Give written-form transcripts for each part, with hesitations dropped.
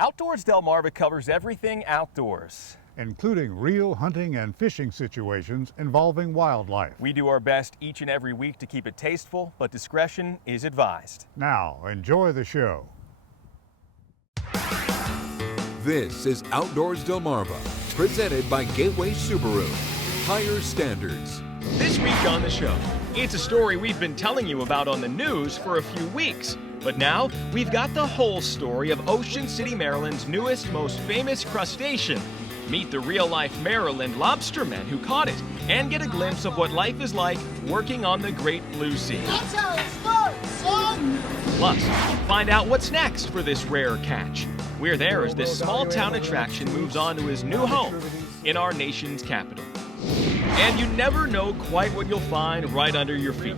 Outdoors Delmarva covers everything outdoors, including real hunting and fishing situations involving wildlife. We do our best each and every week to keep it tasteful, but discretion is advised. Now, enjoy the show. This is Outdoors Delmarva, presented by Gateway Subaru. Higher standards. This week on the show, it's a story we've been telling you about on the news for a few weeks. But now, we've got the whole story of Ocean City, Maryland's newest, most famous crustacean. Meet the real-life Maryland lobstermen who caught it, and get a glimpse of what life is like working on the Great Blue Sea. That's how it starts, son! Plus, find out what's next for this rare catch. We're there as this small-town attraction moves on to his new home in our nation's capital. And you never know quite what you'll find right under your feet.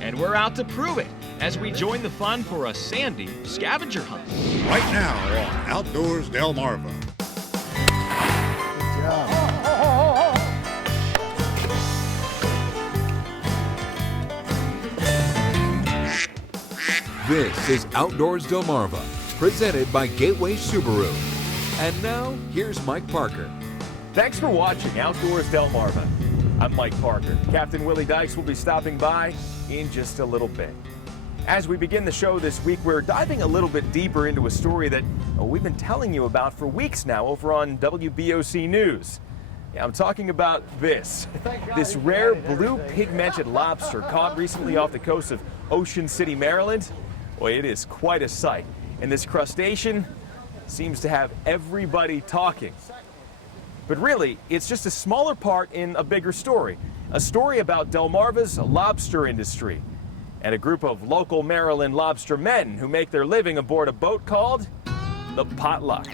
And we're out to prove it as we join the fun for a sandy scavenger hunt. Right now on Outdoors Delmarva. This is Outdoors Delmarva, presented by Gateway Subaru. And now, here's Mike Parker. Thanks for watching Outdoors Delmarva. I'm Mike Parker. Captain Willie Dykes will be stopping by in just a little bit. As we begin the show this week, we're diving a little bit deeper into a story that we've been telling you about for weeks now over on WBOC News. Yeah, I'm talking about this rare blue pigmented lobster caught recently off the coast of Ocean City, Maryland. Boy, it is quite a sight. And this crustacean seems to have everybody talking. But really, it's just a smaller part in a bigger story. A story about Delmarva's lobster industry and a group of local Maryland lobster men who make their living aboard a boat called the Potluck.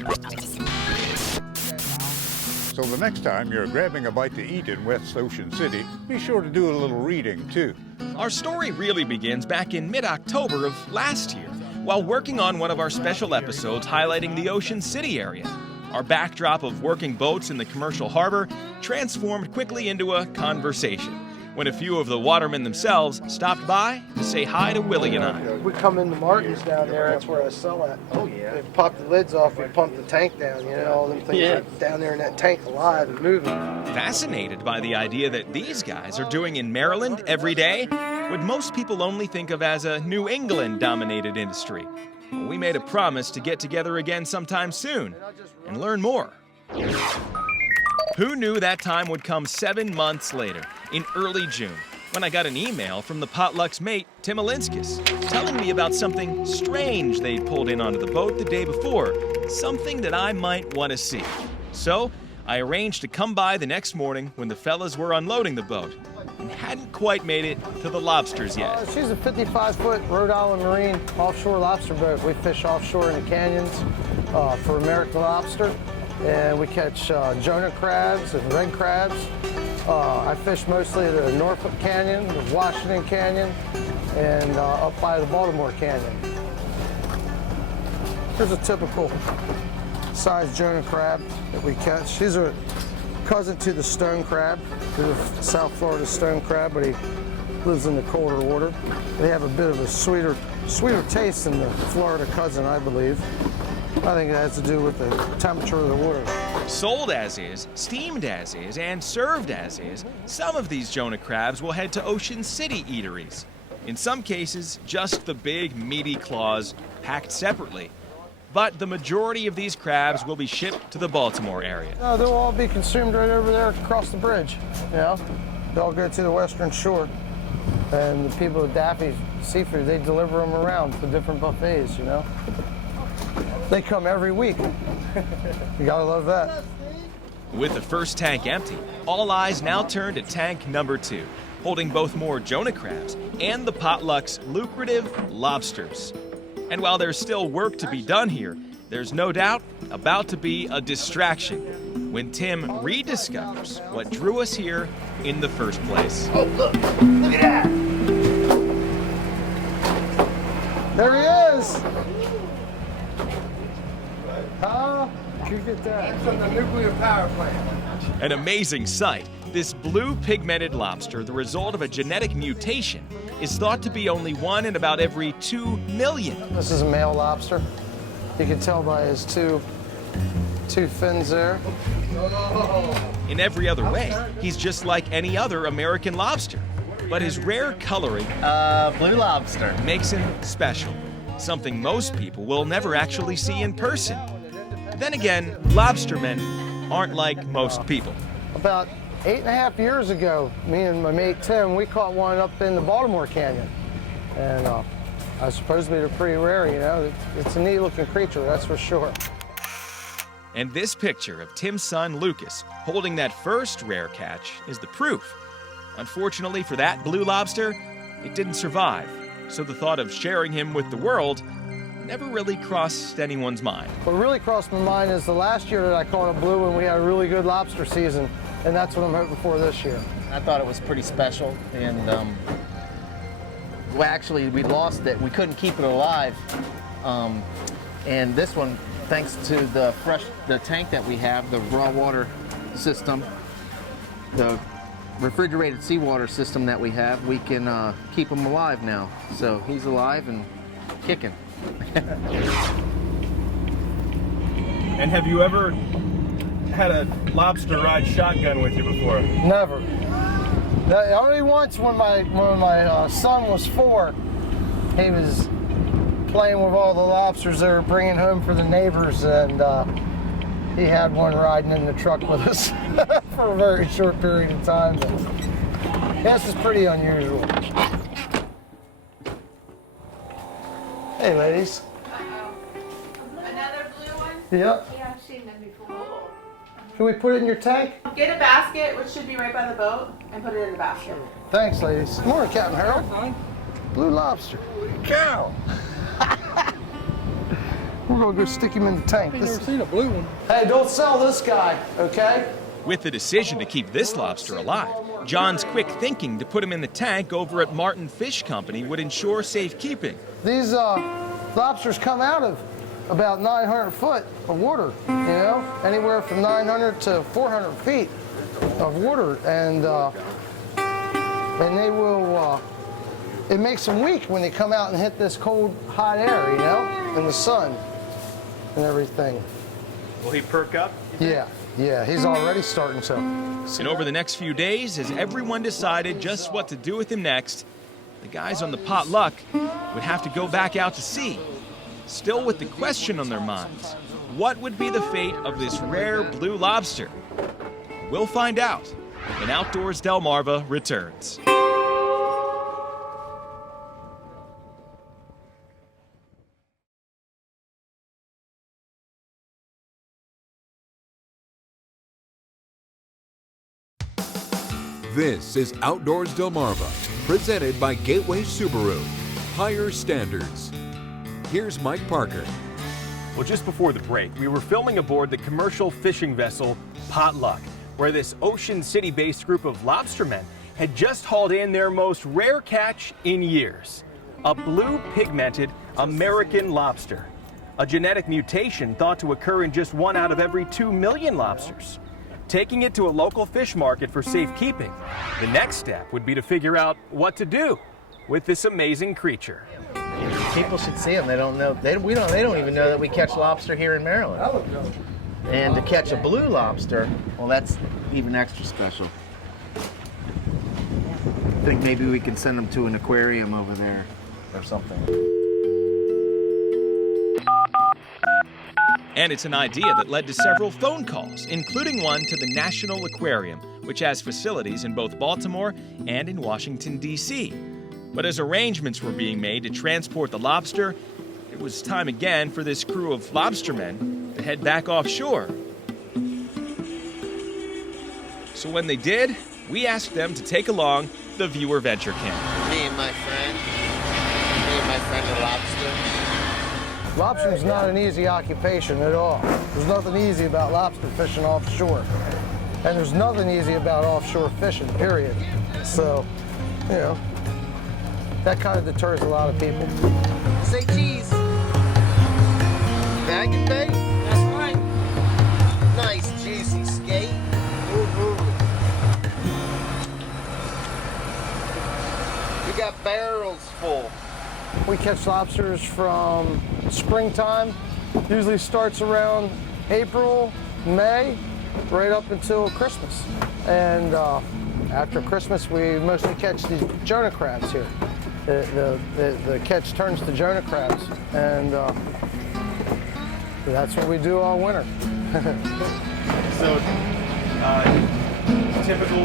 So the next time you're grabbing a bite to eat in West Ocean City, be sure to do a little reading too. Our story really begins back in mid-October of last year, while working on one of our special episodes highlighting the Ocean City area. Our backdrop of working boats in the commercial harbor transformed quickly into a conversation when a few of the watermen themselves stopped by to say hi to Willie and I. We come into Martin's down there, that's where I sell at. Oh, yeah. They pop the lids off, we pump the tank down, all them things are down there in that tank alive and moving. Fascinated by the idea that these guys are doing in Maryland every day, what most people only think of as a New England-dominated industry. We made a promise to get together again sometime soon and learn more. Who knew that time would come 7 months later, in early June, when I got an email from the Potluck's mate, Tim Alinskis, telling me about something strange they'd pulled in onto the boat the day before, something that I might want to see. So, I arranged to come by the next morning when the fellas were unloading the boat and hadn't quite made it to the lobsters yet. She's a 55-foot Rhode Island Marine offshore lobster boat. We fish offshore in the canyons for American lobster, and we catch Jonah crabs and red crabs. I fish mostly the Norfolk Canyon, the Washington Canyon, and up by the Baltimore Canyon. Here's a typical size Jonah crab that we catch. These are cousin to the stone crab. They're the South Florida stone crab, but he lives in the colder water. They have a bit of a sweeter taste than the Florida cousin, I believe. I think it has to do with the temperature of the water. Sold as is, steamed as is, and served as is, some of these Jonah crabs will head to Ocean City eateries. In some cases, just the big, meaty claws packed separately. But the majority of these crabs will be shipped to the Baltimore area. No, they'll all be consumed right over there across the bridge. They'll go to the Western Shore. And the people at Daffy Seafood, they deliver them around to different buffets, They come every week. You gotta love that. With the first tank empty, all eyes now turn to tank number 2, holding both more Jonah crabs and the Potluck's lucrative lobsters. And while there's still work to be done here, there's no doubt about to be a distraction when Tim rediscovers what drew us here in the first place. Oh, look at that. There he is. You get that. That's from the nuclear power plant. An amazing sight. This blue pigmented lobster, the result of a genetic mutation, is thought to be only one in about every 2 million. This is a male lobster. You can tell by his two fins there. In every other way, he's just like any other American lobster. But his rare coloring blue lobster makes him special, something most people will never actually see in person. Then again, lobstermen aren't like most people. About 8.5 years ago, me and my mate Tim, we caught one up in the Baltimore Canyon. And I suppose they're pretty rare, you know. It's a neat looking creature, that's for sure. And this picture of Tim's son Lucas holding that first rare catch is the proof. Unfortunately for that blue lobster, it didn't survive, so the thought of sharing him with the world never really crossed anyone's mind. What really crossed my mind is the last year that I caught a blue and we had a really good lobster season, and that's what I'm hoping for this year. I thought it was pretty special, and well, actually we lost it. We couldn't keep it alive, and this one, thanks to the tank that we have, the raw water system, the refrigerated seawater system that we have, we can keep him alive now. So he's alive and kicking. And have you ever had a lobster ride shotgun with you before? Never. Only once when my son was 4, he was playing with all the lobsters they were bringing home for the neighbors, and he had one riding in the truck with us for a very short period of time. But this is pretty unusual. Hey, ladies. Another blue one? Yep. Yeah, I've seen them before. Can we put it in your tank? Get a basket, which should be right by the boat, and put it in the basket. Thanks, ladies. Good morning, Captain Harold. Blue lobster. Cow. We're gonna go stick him in the tank. I've never seen a blue one. Hey, don't sell this guy, okay? With the decision to keep this lobster alive, John's quick thinking to put him in the tank over at Martin Fish Company would ensure safekeeping. These lobsters come out of about 900 foot of water, you know, anywhere from 900 to 400 feet of water, and they will, it makes them weak when they come out and hit this cold, hot air, you know, in the sun and everything. Will he perk up? Yeah, he's already starting to. And over the next few days, as everyone decided just what to do with him next, the guys on the potluck would have to go back out to sea, still with the question on their minds: what would be the fate of this rare blue lobster? We'll find out when Outdoors Delmarva returns. This is Outdoors Delmarva, presented by Gateway Subaru. Higher standards. Here's Mike Parker. Well, just before the break, we were filming aboard the commercial fishing vessel Potluck, where this Ocean City-based group of lobstermen had just hauled in their most rare catch in years: a blue pigmented American lobster, a genetic mutation thought to occur in just 1 out of every 2 million lobsters. Taking it to a local fish market for safekeeping, the next step would be to figure out what to do with this amazing creature. People should see them. They don't know. They don't even know that we catch lobster here in Maryland. And to catch a blue lobster, well, that's even extra special. I think maybe we can send them to an aquarium over there or something. And it's an idea that led to several phone calls, including one to the National Aquarium, which has facilities in both Baltimore and in Washington, D.C. But as arrangements were being made to transport the lobster, it was time again for this crew of lobstermen to head back offshore. So when they did, we asked them to take along the viewer venture camp. Me and my friend are lobster. Lobster is not an easy occupation at all. There's nothing easy about lobster fishing offshore. And there's nothing easy about offshore fishing, period. So, you know, that kind of deters a lot of people. Say cheese. Bag and bait? That's right. Nice juicy skate. We got barrels full. We catch lobsters from springtime Usually starts around April, May, right up until Christmas. And after Christmas, we mostly catch these Jonah crabs here. The catch turns to Jonah crabs, and that's what we do all winter. So, typical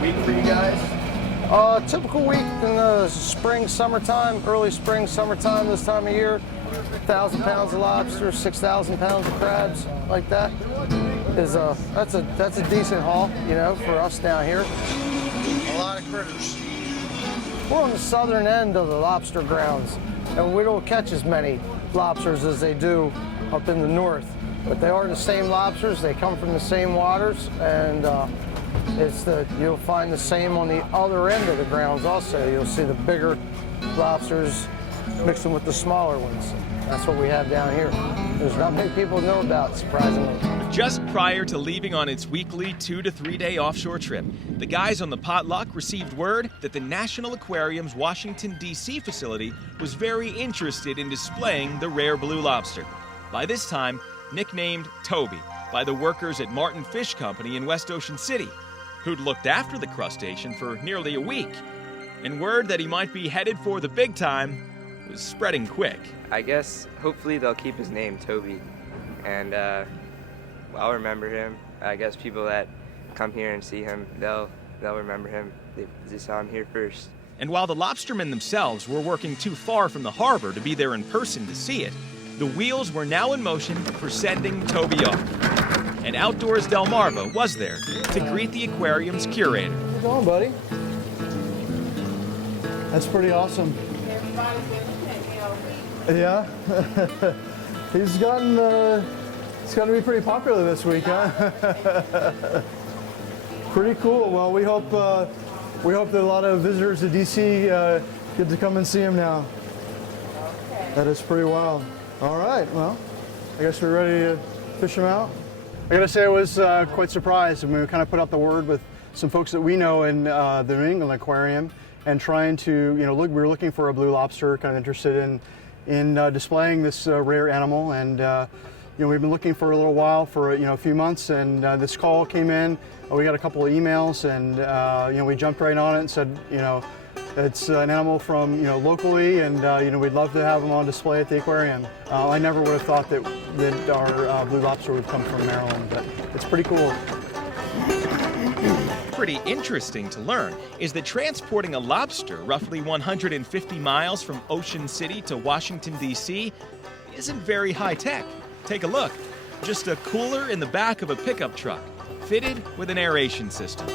week for you guys? Typical week in the spring, summertime, early spring, summertime, this time of year, 1,000 pounds of lobster, 6,000 pounds of crabs, like that. That's a decent haul, you know, for us down here. A lot of critters. We're on the southern end of the lobster grounds, and we don't catch as many lobsters as they do up in the north. But they are the same lobsters, they come from the same waters, and you'll find the same on the other end of the grounds also. You'll see the bigger lobsters mixing with the smaller ones. That's what we have down here. There's not many people know about, surprisingly. Just prior to leaving on its weekly 2 to 3 day offshore trip, the guys on the Potluck received word that the National Aquarium's Washington, D.C. facility was very interested in displaying the rare blue lobster. By this time, nicknamed Toby by the workers at Martin Fish Company in West Ocean City, who'd looked after the crustacean for nearly a week. And word that he might be headed for the big time was spreading quick. I guess hopefully they'll keep his name, Toby, and I'll remember him. I guess people that come here and see him, they'll remember him. They saw him here first. And while the lobstermen themselves were working too far from the harbor to be there in person to see it, the wheels were now in motion for sending Toby off. And Outdoors Delmarva was there to greet the aquarium's curator. How's it going, buddy? That's pretty awesome. Yeah. He's gotten to be pretty popular this week, huh? Pretty cool. Well, we hope that a lot of visitors to DC get to come and see him now. Okay. That is pretty wild. All right, well, I guess we're ready to fish him out. I gotta say I was quite surprised when we kind of put out the word with some folks that we know in the New England Aquarium, and trying to, we were looking for a blue lobster, kind of interested in displaying this rare animal, and we've been looking for a little while, for a few months, and this call came in. We got a couple of emails, and we jumped right on it and said, it's an animal from locally, and we'd love to have him on display at the aquarium. I never would have thought that our blue lobster would come from Maryland, but it's pretty cool. Pretty interesting to learn is that transporting a lobster roughly 150 miles from Ocean City to Washington, D.C. isn't very high-tech. Take a look. Just a cooler in the back of a pickup truck, fitted with an aeration system.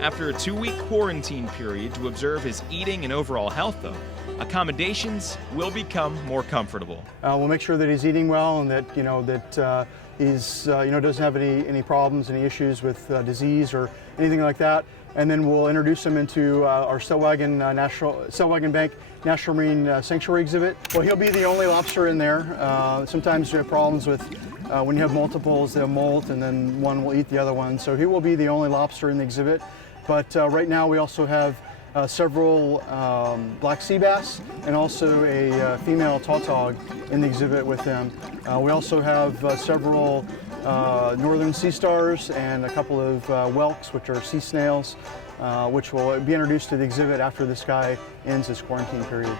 After a 2-week quarantine period to observe his eating and overall health, though, accommodations will become more comfortable. We'll make sure that he's eating well, and that he's doesn't have any problems, any issues with disease or anything like that. And then we'll introduce him into our Stellwagen Bank National Marine Sanctuary exhibit. Well, he'll be the only lobster in there. Sometimes you have problems with when you have multiples, they'll molt, and then one will eat the other one. So he will be the only lobster in the exhibit. But right now we also have several black sea bass and also a female tautog in the exhibit with him. We also have several northern sea stars and a couple of whelks, which are sea snails, which will be introduced to the exhibit after this guy ends his quarantine period.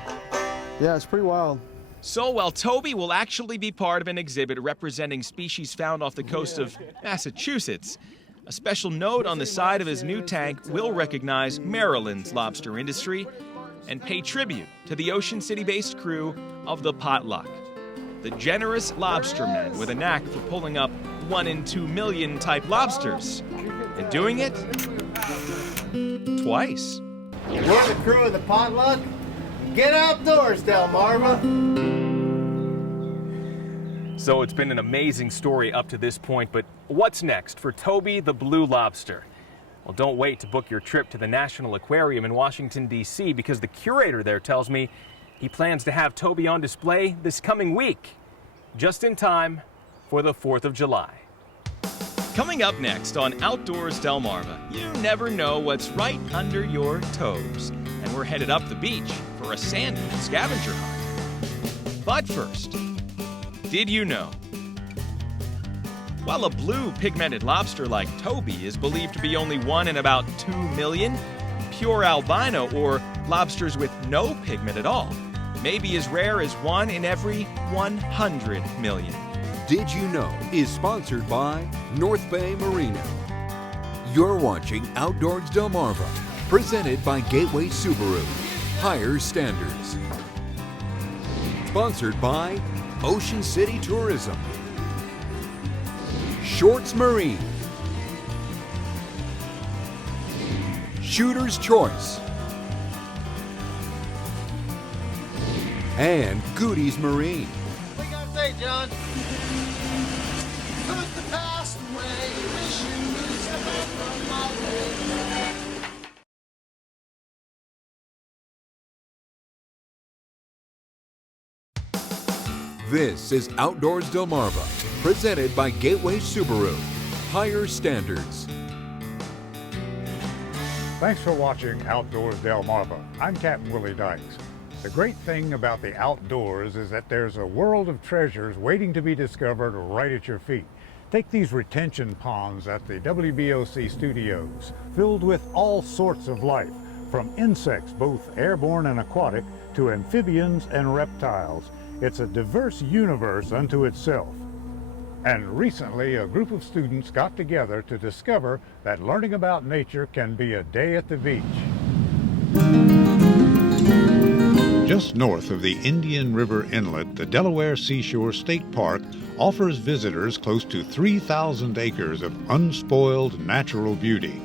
Yeah, it's pretty wild. So while Toby will actually be part of an exhibit representing species found off the coast of Massachusetts, a special note on the side of his new tank will recognize Maryland's lobster industry and pay tribute to the Ocean City-based crew of the Potluck, the generous lobstermen with a knack for pulling up 1 in 2 million type lobsters, and doing it twice. You're the crew of the Potluck? Get outdoors, Delmarva! So it's been an amazing story up to this point, but what's next for Toby the Blue Lobster? Well, don't wait to book your trip to the National Aquarium in Washington, D.C., because the curator there tells me he plans to have Toby on display this coming week, just in time for the 4th of July. Coming up next on Outdoors Delmarva, you never know what's right under your toes. And we're headed up the beach for a sandy scavenger hunt. But first, Did you know? While a blue pigmented lobster like Toby is believed to be only one in about 2 million, pure albino, or lobsters with no pigment at all, may be as rare as 1 in every 100 million. Did You Know is sponsored by North Bay Marina. You're watching Outdoors Delmarva, presented by Gateway Subaru. Higher standards. Sponsored by Ocean City Tourism. Shorts Marine. Shooter's Choice. And Goody's Marine. What you gotta say, John? Put the past away, wish you would step up from my way. This is Outdoors Delmarva, presented by Gateway Subaru. Higher standards. Thanks for watching Outdoors Delmarva. I'm Captain Willie Dykes. The great thing about the outdoors is that there's a world of treasures waiting to be discovered right at your feet. Take these retention ponds at the WBOC studios, filled with all sorts of life, from insects, both airborne and aquatic, to amphibians and reptiles. It's a diverse universe unto itself. And recently, a group of students got together to discover that learning about nature can be a day at the beach. Just north of the Indian River Inlet, the Delaware Seashore State Park offers visitors close to 3,000 acres of unspoiled natural beauty.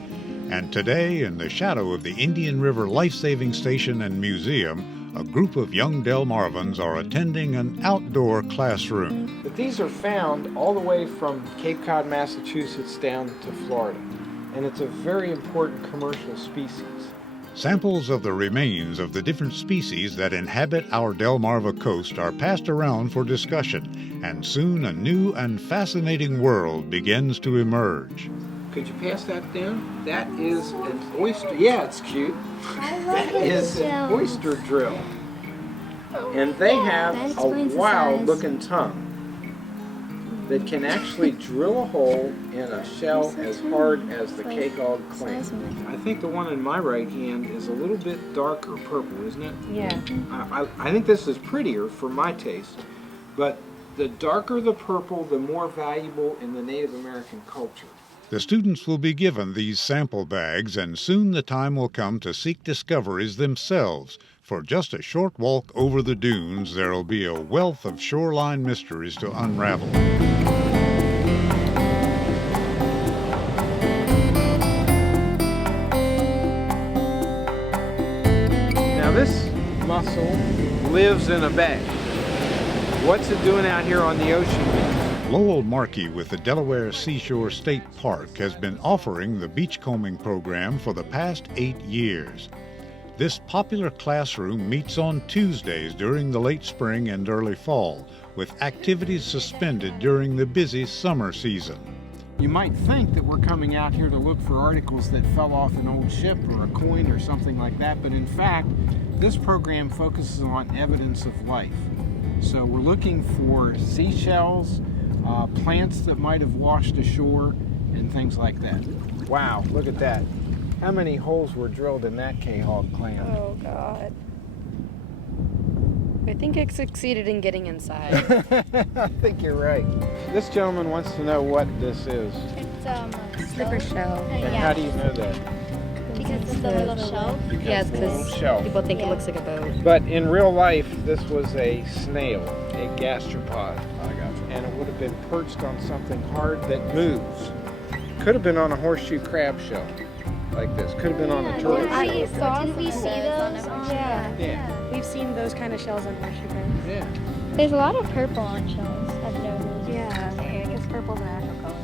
And today, in the shadow of the Indian River Life-Saving Station and Museum, a group of young Delmarvans are attending an outdoor classroom. But these are found all the way from Cape Cod, Massachusetts down to Florida, and it's a very important commercial species. Samples of the remains of the different species that inhabit our Delmarva coast are passed around for discussion, and soon a new and fascinating world begins to emerge. Could you pass that down? That is an oyster. Yeah, it's cute. That is an oyster drill. And they have a wild-looking tongue that can actually drill a hole in a shell as hard as the K-hog clam. I think the one in my right hand is a little bit darker purple, isn't it? Yeah. I think this is prettier for my taste, but the darker the purple, the more valuable in the Native American culture. The students will be given these sample bags, and soon the time will come to seek discoveries themselves. For just a short walk over the dunes, there will be a wealth of shoreline mysteries to unravel. Now this mussel lives in a bay. What's it doing out here on the ocean? Lowell Markey with the Delaware Seashore State Park has been offering the beachcombing program for the past 8 years. This popular classroom meets on Tuesdays during the late spring and early fall, with activities suspended during the busy summer season. You might think that we're coming out here to look for articles that fell off an old ship or a coin or something like that, but in fact, this program focuses on evidence of life. So we're looking for seashells, plants that might have washed ashore, and things like that. Wow, look at that. How many holes were drilled in that K-hog clam? Oh, God. I think it succeeded in getting inside. I think you're right. This gentleman wants to know what this is. It's a Slipper shell. And how do you know that? Because it's the little shell. Yeah, it's because people think it looks like a boat. But in real life, this was a snail, a gastropod. I got you. And it would have been perched on something hard that moves. Could have been on a horseshoe crab shell, like this. Could have been on a turtle shell. Didn't we see those? Yeah. We've seen those kind of shells on horseshoe crabs. Yeah. There's a lot of purple on shells. I've noticed. Yeah, I guess purple's a natural color.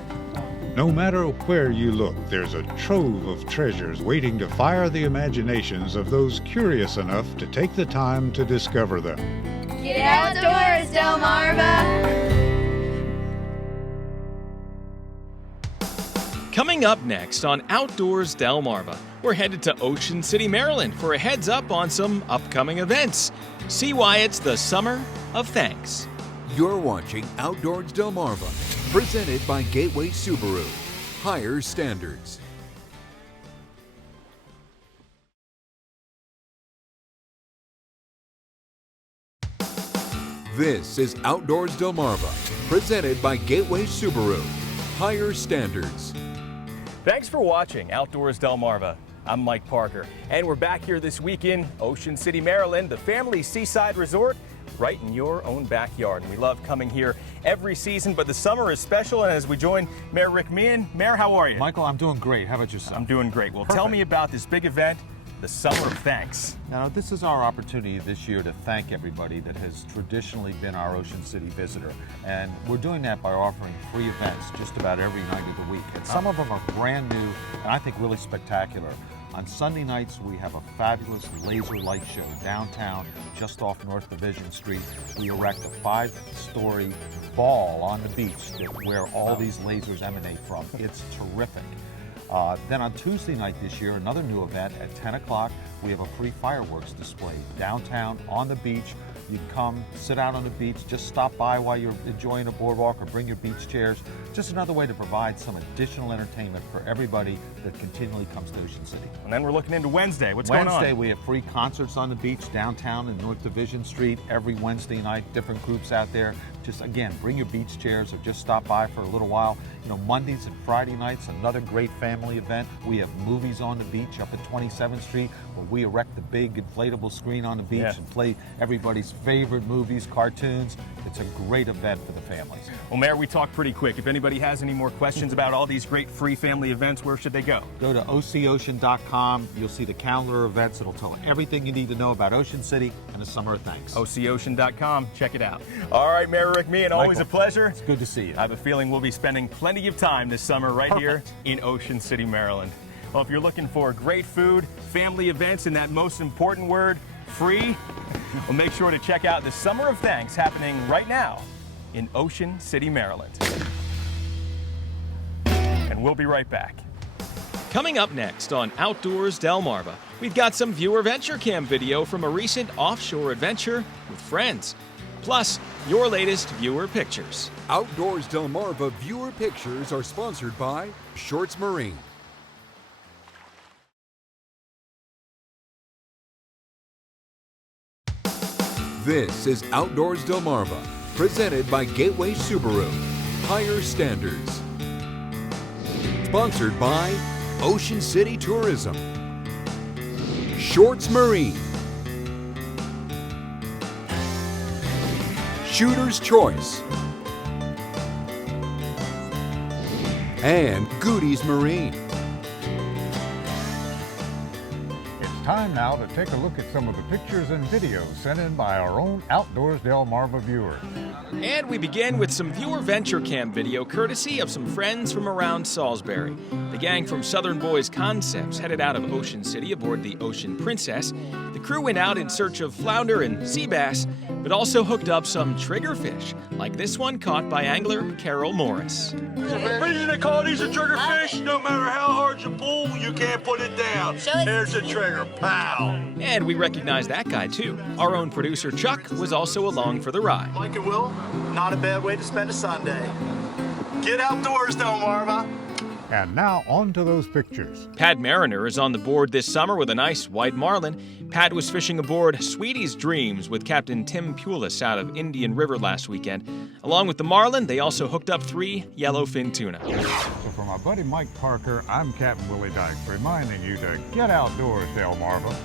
No matter where you look, there's a trove of treasures waiting to fire the imaginations of those curious enough to take the time to discover them. Get outdoors, Delmarva! Coming up next on Outdoors Delmarva, we're headed to Ocean City, Maryland for a heads up on some upcoming events. See why it's the Summer of Thanks. You're watching Outdoors Delmarva, presented by Gateway Subaru. Higher standards. This is Outdoors Delmarva, presented by Gateway Subaru. Higher standards. Thanks for watching Outdoors Delmarva. I'm Mike Parker, and we're back here this week in Ocean City, Maryland, the family seaside resort right in your own backyard. And we love coming here every season, but the summer is special. And as we join Mayor Rick Meehan, Mayor, how are you? Michael, I'm doing great. How about yourself? I'm doing great. Well, tell me about this big event, the Summer of Thanks. Now, this is our opportunity this year to thank everybody that has traditionally been our Ocean City visitor. And we're doing that by offering free events just about every night of the week. And some of them are brand new and I think really spectacular. On Sunday nights, we have a fabulous laser light show downtown, just off North Division Street. We erect a 5-story ball on the beach where all these lasers emanate from. It's terrific. Then on Tuesday night this year, another new event at 10 o'clock, we have a free fireworks display downtown on the beach. You can come, sit out on the beach, just stop by while you're enjoying a boardwalk or bring your beach chairs. Just another way to provide some additional entertainment for everybody that continually comes to Ocean City. And then we're looking into Wednesday. What's going on? Wednesday, we have free concerts on the beach downtown in North Division Street every Wednesday night, different groups out there. Just again, bring your beach chairs or just stop by for a little while. You know, Mondays and Friday nights, another great family event. We have movies on the beach up at 27th Street where we erect the big inflatable screen on the beach and play everybody's favorite movies, cartoons. It's a great event for the families. Well, Mayor, we talked pretty quick. If anybody has any more questions about all these great free family events, where should they go? Go to ococean.com. You'll see the calendar of events. It'll tell everything you need to know about Ocean City and the Summer of Thanks. ococean.com. Check it out. All right, Mayor Rick Meehan, always a pleasure. It's good to see you. I have a feeling we'll be spending plenty of time this summer right here in Ocean City, Maryland. Well, if you're looking for great food, family events, and that most important word, free, well, make sure to check out the Summer of Thanks happening right now in Ocean City, Maryland. And we'll be right back. Coming up next on Outdoors Delmarva, we've got some viewer venture cam video from a recent offshore adventure with friends. Plus, your latest viewer pictures. Outdoors Delmarva viewer pictures are sponsored by Shorts Marine. This is Outdoors Delmarva, presented by Gateway Subaru. Higher standards. Sponsored by Ocean City Tourism. Shorts Marine. Shooter's Choice. And Goody's Marine. It's time now to take a look at some of the pictures and videos sent in by our own Outdoors Delmarva viewers. And we begin with some viewer venture cam video courtesy of some friends from around Salisbury. The gang from Southern Boys Concepts headed out of Ocean City aboard the Ocean Princess. The crew went out in search of flounder and sea bass, but also hooked up some triggerfish, like this one caught by angler Carol Morris. The reason they call these a triggerfish, no matter how hard you pull, you can't put it down. There's a trigger, pow! And we recognize that guy too. Our own producer Chuck was also along for the ride. Mike and Will, not a bad way to spend a Sunday. Get outdoors, Delmarva. And now on to those pictures. Pat Mariner is on the board this summer with a nice white marlin. Pat was fishing aboard Sweetie's Dreams with Captain Tim Pulis out of Indian River last weekend. Along with the marlin, they also hooked up 3 yellowfin tuna. So for my buddy Mike Parker, I'm Captain Willie Dykes, reminding you to get outdoors, Delmarva.